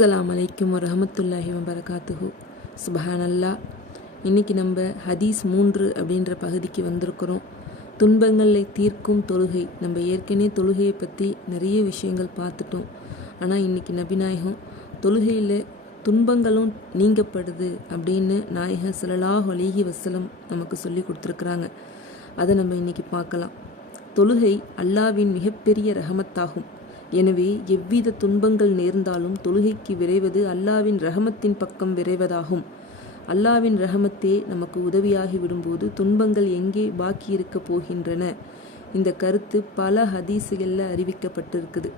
அஸ்ஸலாமு அலைக்கும் வரஹமத்துல்லாஹி வபரகாத்துஹு. சுபஹானல்லா. இன்றைக்கி நம்ம ஹதீஸ் 3 அப்படின்ற பகுதிக்கு வந்திருக்கிறோம். துன்பங்களை தீர்க்கும் தொழுகை. நம்ம ஏற்கனவே தொழுகையை பற்றி நிறைய விஷயங்கள் பார்த்துட்டோம். ஆனால் இன்றைக்கி நபிநாயகம் தொழுகையில் துன்பங்களும் நீங்கப்படுது அப்படின்னு நாயகம் ஸல்லல்லாஹு அலைஹி வஸல்லம் நமக்கு சொல்லி கொடுத்துருக்குறாங்க. அதை நம்ம இன்றைக்கி பார்க்கலாம். தொழுகை அல்லாஹ்வின் மிகப்பெரிய ரஹமத்தாகும். எனவே எவ்வித துன்பங்கள் நேர்ந்தாலும் தொழுகைக்கு விரைவது அல்லாஹ்வின் ரஹமத்தின் பக்கம் விரைவதாகும். அல்லாஹ்வின் ரஹமத்தே நமக்கு உதவியாகி விடும்போது துன்பங்கள் எங்கே பாக்கி இருக்க போகின்றன? இந்த கருத்து பல ஹதீஸுகளில் அறிவிக்கப்பட்டிருக்குது.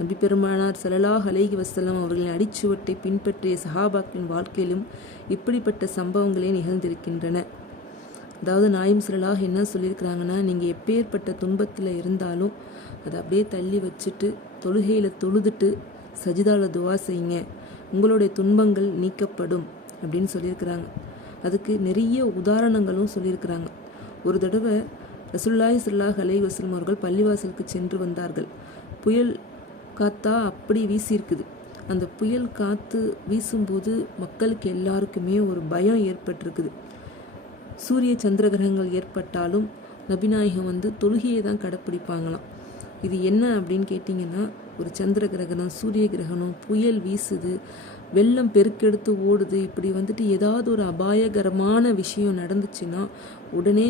நபி பெருமானார் ஸல்லல்லாஹு அலைஹி வஸல்லம் அவர்களின் அடிச்சுவட்டை பின்பற்றிய சஹாபாக்களின் வாழ்க்கையிலும் இப்படிப்பட்ட சம்பவங்களே நிகழ்ந்திருக்கின்றன. அதாவது நாயம் ஸல்லல்லாஹு என்ன சொல்லியிருக்கிறாங்கன்னா, நீங்கள் எப்பேற்பட்ட துன்பத்தில் இருந்தாலும் அதை அப்படியே தள்ளி வச்சுட்டு தொழுகையில் தொழுதுட்டு சஜிதாவில் துவா செய்யுங்க, உங்களுடைய துன்பங்கள் நீக்கப்படும் அப்படின்னு சொல்லியிருக்கிறாங்க. அதுக்கு நிறைய உதாரணங்களும் சொல்லியிருக்கிறாங்க. ஒரு தடவை ரசூலுல்லாஹி ஸல்லல்லாஹு அலைஹி வஸல்லம் அவர்கள் பள்ளிவாசலுக்கு சென்று வந்தார்கள். புயல் காற்றா அப்படி வீசியிருக்குது. அந்த புயல் காற்று வீசும்போது மக்களுக்கு எல்லாருக்குமே ஒரு பயம் ஏற்பட்டிருக்குது. சூரிய சந்திர கிரகங்கள் ஏற்பட்டாலும் நபிநாயகம் தொழுகையை தான் கடைப்பிடிப்பாங்களாம். இது என்ன அப்படின்னு கேட்டிங்கன்னா, ஒரு சந்திர கிரகணம், சூரிய கிரகணம், புயல் வீசுது, வெள்ளம் பெருக்கெடுத்து ஓடுது, இப்படி ஏதாவது ஒரு அபாயகரமான விஷயம் நடந்துச்சுன்னா உடனே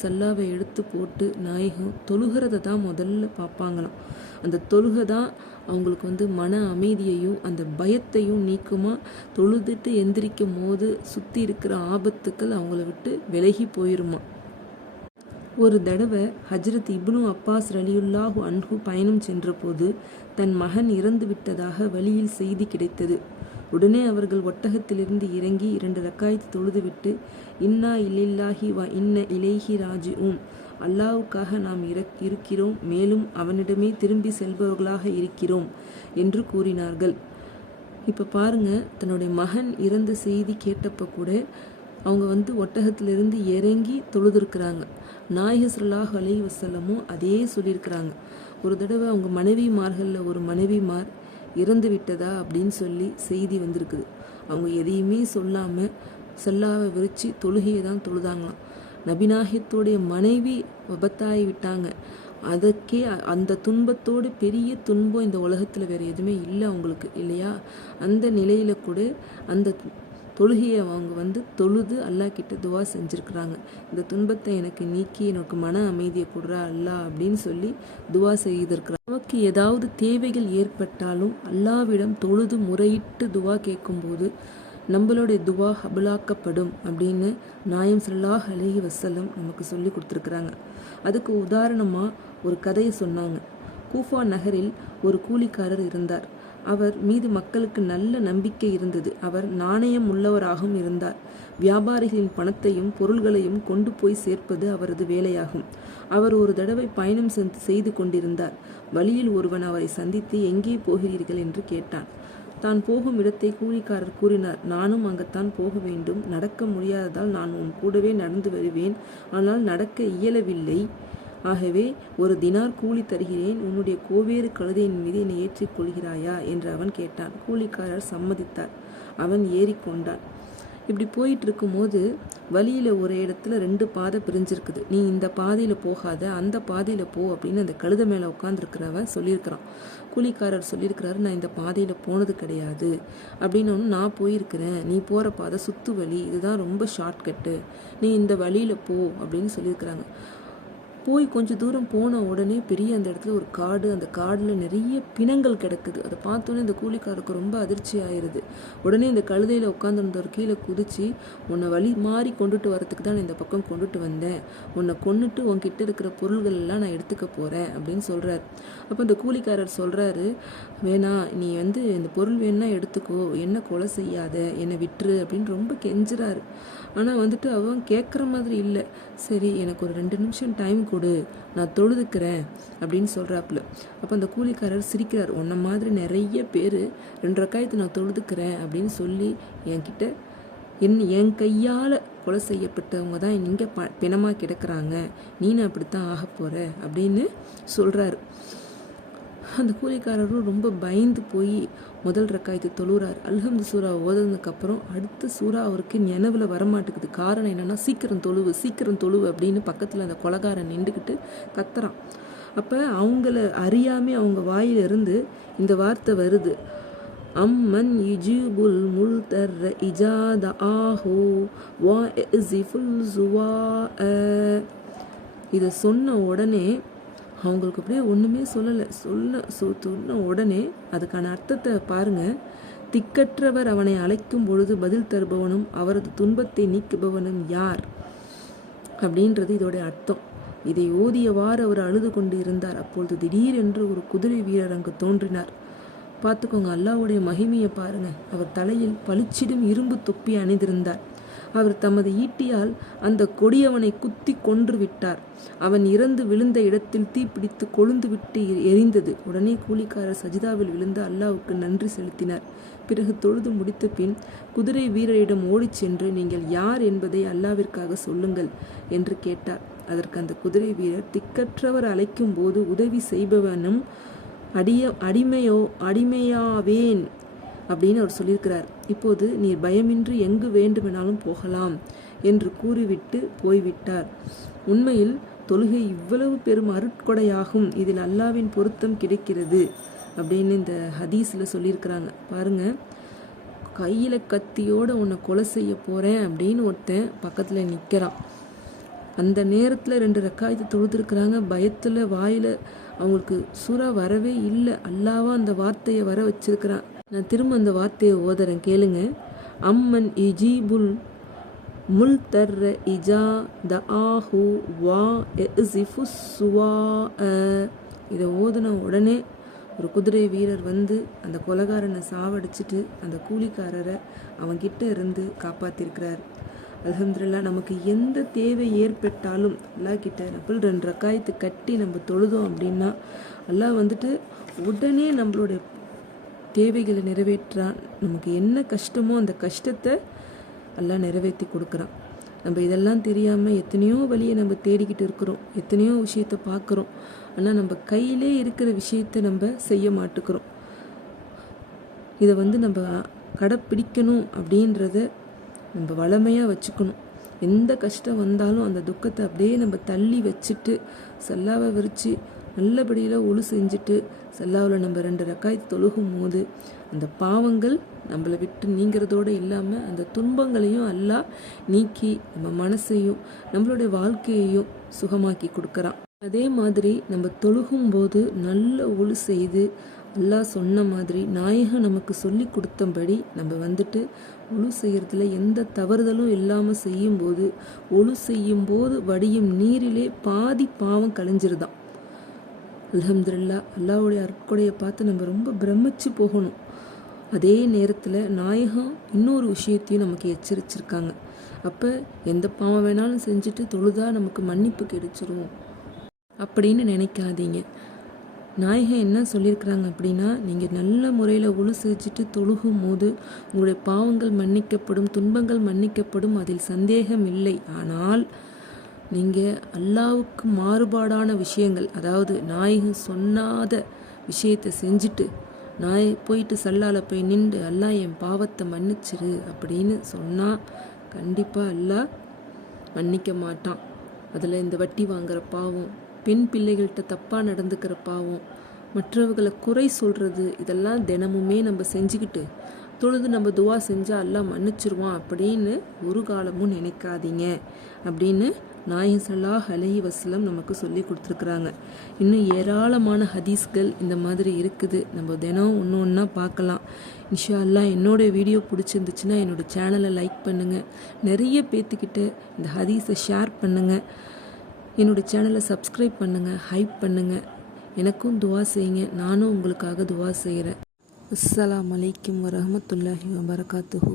சல்லாவை எடுத்து போட்டு நாயகம் தொழுகிறத தான் முதல்ல பார்ப்பாங்களாம். அந்த தொழுகை தான் அவங்களுக்கு மன அமைதியையும் அந்த பயத்தையும் நீக்குமா. தொழுதுட்டு எந்திரிக்கும் போது சுற்றி இருக்கிற ஆபத்துக்கள் அவங்கள விட்டு விலகி போயிருமா. ஒரு தடவை ஹஜ்ரத் இப்னு அப்பாஸ் ரலியல்லாஹு அன்ஹு பயணம் சென்றபோது தன் மகன் இறந்து விட்டதாக வழியில் செய்தி கிடைத்தது. உடனே அவர்கள் ஒட்டகத்திலிருந்து இறங்கி 2 ரக்காயத்து தொழுதுவிட்டு, இன்னா இலில்லாஹி வ இன்ன இலைஹி ராஜிஊன், அல்லாஹ்வுக்காக நாம் இருக்கிறோம், மேலும் அவனிடமே திரும்பி செல்பவர்களாக இருக்கிறோம் என்று கூறினார்கள். இப்போ பாருங்க, தன்னுடைய மகன் இறந்த செய்தி கேட்டப்போ கூட அவங்க ஒட்டகத்திலிருந்து இறங்கி தொழுதுருக்குறாங்க. நாயகம் ஸல்லல்லாஹு அலைஹி வஸல்லமும் அதே சொல்லியிருக்கிறாங்க. ஒரு தடவை அவங்க மனைவிமார்களில் ஒரு மனைவிமார் இறந்து விட்டதா அப்படின்னு சொல்லி செய்தி வந்திருக்குது. அவங்க எதையுமே சொல்லாமல் சல்லாவை விரித்து தொழுகையை தான் தொழுதாங்களாம். நபிநாயகத்தோடைய மனைவி விபத்தாகி விட்டாங்க. அதுக்கே அந்த துன்பத்தோடு பெரிய துன்பம் இந்த உலகத்தில் வேறு எதுவுமே இல்லை அவங்களுக்கு, இல்லையா? அந்த நிலையில் கூட அந்த தொழுகையை அவங்க தொழுது அல்லாஹ் கிட்ட துவா செஞ்சுருக்குறாங்க. இந்த துன்பத்தை எனக்கு நீக்கி எனக்கு மன அமைதியை கொடுறா அல்லாஹ் அப்படின்னு சொல்லி துவா செய்திருக்கிறாங்க. நமக்கு ஏதாவது தேவைகள் ஏற்பட்டாலும் அல்லாஹ்விடம் தொழுது முறையிட்டு துவா கேட்கும்போது நம்மளுடைய துவா ஹபுலாக்கப்படும் அப்படின்னு நாயம் ஸல்லல்லாஹு அலைஹி வஸல்லம் நமக்கு சொல்லி கொடுத்துருக்குறாங்க. அதுக்கு உதாரணமாக ஒரு கதையை சொன்னாங்க. கூஃபா நகரில் ஒரு கூலிக்காரர் இருந்தார். அவர் மீது மக்களுக்கு நல்ல நம்பிக்கை இருந்தது. அவர் நாணயம் உள்ளவராகவும் இருந்தார். வியாபாரிகளின் பணத்தையும் பொருள்களையும் கொண்டு போய் சேர்ப்பது அவரது வேலையாகும். அவர் ஒரு தடவை பயணம் செய்து கொண்டிருந்தார். வழியில் ஒருவன் அவரை சந்தித்து, எங்கே போகிறீர்கள் என்று கேட்டான். தான் போகும் இடத்தை கூலிக்காரர் கூறினார். நானும் அங்கத்தான் போக வேண்டும். நடக்க முடியாததால் நான் உன் கூடவே நடந்து வருவேன். ஆனால் நடக்க இயலவில்லை. ஆகவே 1 தினார் கூலி தருகிறேன். உன்னுடைய கோவேறு கழுதையின் மீது என்னை ஏற்றிக் கொள்கிறாயா என்று அவன் கேட்டான். கூலிக்காரர் சம்மதித்தார். அவன் ஏறிக்கொண்டான். இப்படி போயிட்டு இருக்கும்போது வழியில் ஒரு இடத்துல 2 பாதை பிரிஞ்சிருக்குது. நீ இந்த பாதையில் போகாத, அந்த பாதையில் போ அப்படின்னு அந்த கழுதை மேலே உட்காந்துருக்கிறவன் சொல்லியிருக்கிறான். கூலிக்காரர் சொல்லியிருக்கிறாரு, நான் இந்த பாதையில் போனது கிடையாது அப்படின்னு. நான் போயிருக்கிறேன், நீ போகிற பாதை சுத்து வழி, இதுதான் ரொம்ப ஷார்ட்கட்டு, நீ இந்த வழியில் போ அப்படின்னு சொல்லியிருக்கிறாங்க. போய் கொஞ்சம் தூரம் போன உடனே பெரிய அந்த இடத்துல ஒரு காடு. அந்த காடில் நிறைய பிணங்கள் கிடக்குது. அதை பார்த்தோன்னே இந்த கூலிக்காரருக்கு ரொம்ப அதிர்ச்சி ஆயிடுது. உடனே இந்த கழுதையில் உட்காந்துருந்தவர் கீழே குதிச்சு, உன்னை வழி மாறி கொண்டுட்டு வரத்துக்கு தான் நான் இந்த பக்கம் கொண்டுட்டு வந்தேன், உன்னை கொண்டுட்டு உன்கிட்ட இருக்கிற பொருள்கள் எல்லாம் நான் எடுத்துக்க போகிறேன் அப்படின்னு சொல்கிறார். அப்போ இந்த கூலிக்காரர் சொல்கிறாரு, வேணாம், நீ இந்த பொருள் வேணா எடுத்துக்கோ, என்ன கொலை செய்யாத, என்னை விட்டுரு அப்படின்னு ரொம்ப கெஞ்சுறாரு. ஆனால் அவன் கேட்குற மாதிரி இல்லை. சரி, எனக்கு ஒரு 2 நிமிஷம் டைம் கொடு, நான் தொழுதுக்கிறேன் அப்படின்னு சொல்கிறாப்புல. அப்போ அந்த கூலிக்காரர் சிரிக்கிறார். உன்ன மாதிரி நிறைய பேர் 2 ரக்காயத்து நான் தொழுதுக்கிறேன் அப்படின்னு சொல்லி என்கிட்ட என் கையால் கொலை செய்யப்பட்டவங்க தான் இங்கே பிணமாக கிடக்கிறாங்க, நீனு அப்படித்தான் ஆக போகிற அப்படின்னு சொல்கிறாரு. அந்த கூலிக்காரரும் ரொம்ப பயந்து போய் முதல் ரக்காயத்து தொழுறார். அல்ஹம்து சூறா ஓதுனதுக்கப்புறம் அடுத்த சூறா அவருக்கு நினைவில் வரமாட்டேங்குது. காரணம் என்னென்னா சீக்கிரம் தொழுவு அப்படின்னு பக்கத்தில் அந்த கொலகாரன் நின்றுக்கிட்டு கத்துறான். அப்போ அவங்கள அறியாமே அவங்க வாயிலிருந்து இந்த வார்த்தை வருது, அம்மன் யுஜிபுல் முல்தர்ர இஜாத ஆஹோ வா எஸிஃபுல் ஜுவா. இதை சொன்ன உடனே அவங்களுக்கு அப்படியே ஒன்றுமே சொன்ன உடனே அதுக்கான அர்த்தத்தை பாருங்கள். திக்கற்றவர் அவனை அழைக்கும் பொழுது பதில் தருபவனும் அவரது துன்பத்தை நீக்குபவனும் யார் அப்படின்றது இதோடைய அர்த்தம். இதை ஓதியவாறு அவர் அழுது கொண்டு இருந்தார். அப்பொழுது திடீரென்று ஒரு குதிரை வீரர் அங்கு தோன்றினார். பார்த்துக்கோங்க, அல்லாஹ்வுடைய மகிமையை பாருங்கள். அவர் தலையில் பளிச்சிடும் இரும்பு தொப்பி அணிந்திருந்தார். அவர் தமது ஈட்டியால் அந்த கொடியவனை குத்தி கொன்று விட்டார். அவன் இறந்து விழுந்த இடத்தில் தீப்பிடித்து கொழுந்து விட்டு எரிந்தது. உடனே கூலிக்காரர் சஜிதாவில் விழுந்து அல்லாஹ்வுக்கு நன்றி செலுத்தினார். பிறகு தொழுது முடித்த பின் குதிரை வீரரிடம் ஓடிச் சென்று, நீங்கள் யார் என்பதை அல்லாஹ்விற்காக சொல்லுங்கள் என்று கேட்டார். அதற்கு அந்த குதிரை வீரர், திக்கற்றவர் அழைக்கும் போது உதவி செய்பவனும் அடிமையாவேன் அப்படின்னு அவர் சொல்லியிருக்கிறார். இப்போது நீர் பயமின்றி எங்கு வேண்டுமெனாலும் போகலாம் என்று கூறிவிட்டு போய்விட்டார். உண்மையில் தொழுகை இவ்வளவு பெரும் அருட்கொடையாகும். இதில் அல்லாவின் பொருத்தம் கிடைக்கிறது அப்படின்னு இந்த ஹதீஸில் சொல்லியிருக்கிறாங்க. பாருங்க, கையில் கத்தியோடு உன்னை கொலை செய்ய போகிறேன் அப்படின்னு ஒருத்தன் பக்கத்தில் நிற்கிறான். அந்த நேரத்தில் 2 ரக்காயத்து தொழுதுருக்குறாங்க. பயத்தில் வாயில் அவங்களுக்கு சூறா வரவே இல்லை. அல்லாவா அந்த வார்த்தையை வர வச்சிருக்கிறான். நான் திரும்ப அந்த வார்த்தையை ஓதுறேன், கேளுங்க. அம்மன் இஜீபுல் முல்தர்ர இஜா த ஆஹு வா எஸிஃபு சுவா. இதை ஓதுன உடனே ஒரு குதிரை வீரர் வந்து அந்த கொலைகாரனை சாவடிச்சிட்டு அந்த கூலிக்காரரை அவன்கிட்ட இருந்து காப்பாற்றிருக்கிறார். அல்ஹம்துலில்லாஹ். நமக்கு எந்த தேவை ஏற்பட்டாலும் அல்லாஹ் கிட்ட நபில் 2 ரக்காயத்து கட்டி நம்ம தொழுதோம் அப்படின்னா அல்லாஹ் வந்துட்டு உடனே நம்மளுடைய தேவைகளை நிறைவேற்றான். நமக்கு என்ன கஷ்டமோ அந்த கஷ்டத்தை எல்லாம் நிறைவேற்றி கொடுக்குறான். நம்ம இதெல்லாம் தெரியாமல் எத்தனையோ வழியை நம்ம தேடிக்கிட்டு இருக்கிறோம், எத்தனையோ விஷயத்தை பார்க்குறோம். ஆனால் நம்ம கையிலே இருக்கிற விஷயத்தை நம்ம செய்ய மாட்டுக்கிறோம். இதை நம்ம கடைப்பிடிக்கணும் அப்படின்றத நம்ம வளமையாக வச்சுக்கணும். எந்த கஷ்டம் வந்தாலும் அந்த துக்கத்தை அப்படியே நம்ம தள்ளி வச்சுட்டு சல்லாவை விரித்து நல்லபடியில் ஒழு செஞ்சுட்டு சல்லாவில் நம்ம 2 ரக்காயத்து தொழுகும் போது அந்த பாவங்கள் நம்மளை விட்டு நீங்கிறதோடு இல்லாமல் அந்த துன்பங்களையும் அல்லாஹ் நீக்கி நம்ம மனசையும் நம்மளுடைய வாழ்க்கையையும் சுகமாக்கி கொடுக்குறான். அதே மாதிரி நம்ம தொழுகும்போது நல்ல ஒழு செய்து அல்லாஹ் சொன்ன மாதிரி நாயகம் நமக்கு சொல்லி கொடுத்தபடி நம்ம ஒழு செய்கிறதுல எந்த தவறுதலும் இல்லாமல் செய்யும்போது ஒழு செய்யும்போது வடியும் நீரிலே பாதி பாவம் கலைஞ்சிருதான். அல்ஹம்துலில்லாஹ். அல்லாஹ்வுடைய அருட்கொடையை பார்த்து நம்ம ரொம்ப பிரமிச்சு போகணும். அதே நேரத்தில் நாயகம் இன்னொரு விஷயத்தையும் நமக்கு எச்சரிச்சிருக்காங்க. அப்போ எந்த பாவம் வேணாலும் செஞ்சுட்டு தொழுதா நமக்கு மன்னிப்பு கிடைச்சிரும் அப்படின்னு நினைக்காதீங்க. நாயகம் என்ன சொல்லியிருக்கிறாங்க அப்படின்னா, நீங்கள் நல்ல முறையில் ஒழு செஞ்சுட்டு தொழுகும் போது உங்களுடைய பாவங்கள் மன்னிக்கப்படும், துன்பங்கள் மன்னிக்கப்படும், அதில் சந்தேகம் இல்லை. ஆனால் நீங்கள் அல்லாவுக்கு மாறுபாடான விஷயங்கள், அதாவது நாயகம் சொன்னாத விஷயத்தை செஞ்சுட்டு போயிட்டு சல்லால போய் நின்று அல்லாஹ் என் பாவத்தை மன்னிச்சிரு அப்படின்னு சொன்னால் கண்டிப்பாக அல்லாஹ் மன்னிக்க மாட்டான். அதில் இந்த வட்டி வாங்குற பாவம், பெண் பிள்ளைகள்கிட்ட தப்பாக நடந்துக்கிற பாவம், மற்றவர்களை குறை சொல்கிறது, இதெல்லாம் தினமுமே நம்ம செஞ்சுக்கிட்டு தொழுது நம்ம துவா செஞ்சால் அல்லாஹ் மன்னிச்சிருவான் அப்படின்னு ஒரு காலமும் நினைக்காதீங்க அப்படின்னு நாயகம் ஸல்லல்லாஹு அலைஹி வஸல்லம் நமக்கு சொல்லி கொடுத்துருக்குறாங்க. இன்னும் ஏராளமான ஹதீஸ்கள் இந்த மாதிரி இருக்குது. நம்ம தினம் ஒன்று ஒன்றா பார்க்கலாம். இன்ஷா அல்லாஹ். என்னோடய வீடியோ பிடிச்சிருந்துச்சுன்னா என்னோடய சேனலை லைக் பண்ணுங்கள், நிறைய பேர்த்துக்கிட்ட இந்த ஹதீஸை ஷேர் பண்ணுங்கள், என்னோடய சேனலை சப்ஸ்கிரைப் பண்ணுங்கள், ஹைப் பண்ணுங்கள், எனக்கும் துவா செய்யுங்க, நானும் உங்களுக்காக துவா செய்கிறேன். அஸ்ஸலாமு அலைக்கும் வரஹ்மத்துல்லாஹி வபரகாத்துஹு.